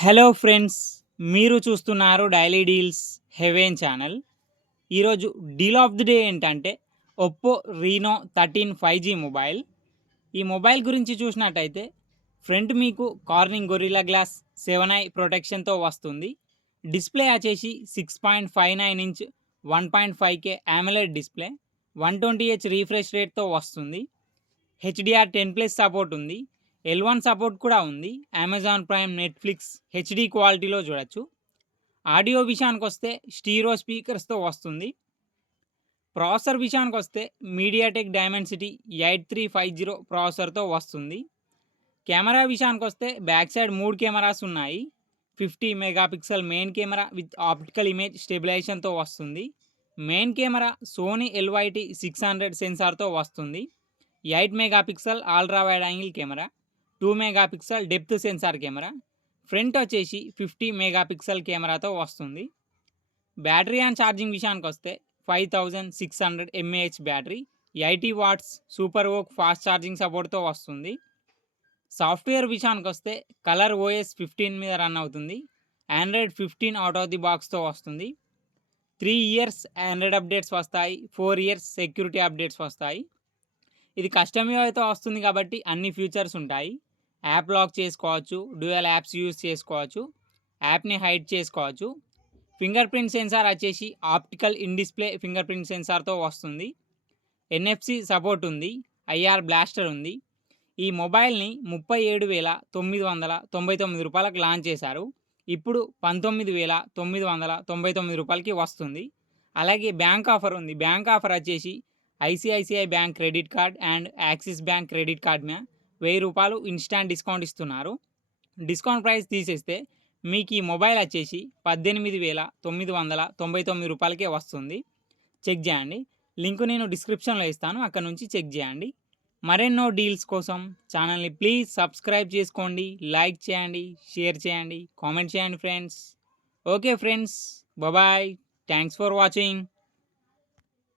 Hello friends, మీరు చూస్తున్నారు daily deals haven channel. ఈరోజు డీల్ ఆఫ్ ది డే ఏంటంటే ఒప్పో రీనో 13 5G మొబైల్. ఈ మొబైల్ గురించి చూసినట్టయితే ఫ్రంట్ మీకు కార్నింగ్ గొరిల్లా గ్లాస్ 7i ప్రొటెక్షన్తో వస్తుంది. డిస్ప్లే వచ్చేసి 6.59 inch 1.5K AMOLED display, 120Hz refresh రేట్తో వస్తుంది. HDR10+ సపోర్ట్ ఉంది. L1 సపోర్ట్ కూడా ఉంది. అమెజాన్ ప్రైమ్, నెట్ఫ్లిక్స్ హెచ్డి క్వాలిటీలో చూడొచ్చు. ఆడియో విషయానికి వస్తే స్టీరో స్పీకర్స్తో వస్తుంది. ప్రాసెసర్ విషయానికి వస్తే మీడియాటెక్ డైమెన్సిటీ 8350 ప్రాసెసర్తో వస్తుంది. కెమెరా విషయానికి వస్తే బ్యాక్ సైడ్ 3 కెమెరాస్ ఉన్నాయి. 50 megapixel main camera with optical image స్టెబిలైజేషన్తో వస్తుంది. మెయిన్ కెమెరా సోనీ LYT 600 సెన్సార్తో వస్తుంది. 8 megapixel ultra wide angle camera, 2 megapixel depth sensor camera, front వచ్చేసి 50 మెగాపిక్సెల్ కెమెరాతో వస్తుంది. బ్యాటరీ అండ్ ఛార్జింగ్ విషయానికి వస్తే 5600 mAh battery, 80 watts super VOOC fast charging సపోర్ట్తో వస్తుంది. సాఫ్ట్వేర్ విషయానికి వస్తే కలర్ OS 15 మీద రన్ అవుతుంది. ఆండ్రాయిడ్ 15 అవుట్ ఆఫ్ ది బాక్స్తో వస్తుంది. 3 ఇయర్స్ ఆండ్రాయిడ్ అప్డేట్స్ వస్తాయి, 4 ఇయర్స్ సెక్యూరిటీ అప్డేట్స్ వస్తాయి. ఇది కస్టమ్ యూఐతో వస్తుంది కాబట్టి అన్ని ఫీచర్స్ ఉంటాయి. యాప్ లాక్ చేసుకోవచ్చు, డ్యూయల్ యాప్స్ యూజ్ చేసుకోవచ్చు, యాప్ని హైడ్ చేసుకోవచ్చు. ఫింగర్ ప్రింట్ సెన్సార్ వచ్చేసి optical in display fingerprint సెన్సార్తో వస్తుంది. NFC సపోర్ట్ ఉంది. IR బ్లాస్టర్ ఉంది. ఈ మొబైల్ని 37,999 రూపాయలకు లాంచ్ చేశారు. ఇప్పుడు 19,999 రూపాయలకి వస్తుంది. అలాగే బ్యాంక్ ఆఫర్ ఉంది. బ్యాంక్ ఆఫర్ వచ్చేసి ICICI bank credit card and axis bank credit card మీద 1000 రూపాయలు ఇన్స్టాంట్ డిస్కౌంట్ ఇస్తున్నారు. డిస్కౌంట్ ప్రైస్ తీసేస్తే మీకు ఈ మొబైల్ వచ్చేసి 18,999 రూపాయలకే వస్తుంది. చెక్ చేయండి. లింక్ నేను డిస్క్రిప్షన్లో ఇస్తాను, అక్కడ నుంచి చెక్ చేయండి. మరెన్నో డీల్స్ కోసం ఛానల్ని ప్లీజ్ సబ్స్క్రైబ్ చేసుకోండి, లైక్ చేయండి, షేర్ చేయండి, కామెంట్ చేయండి friends. Okay friends, bye. Thanks for watching.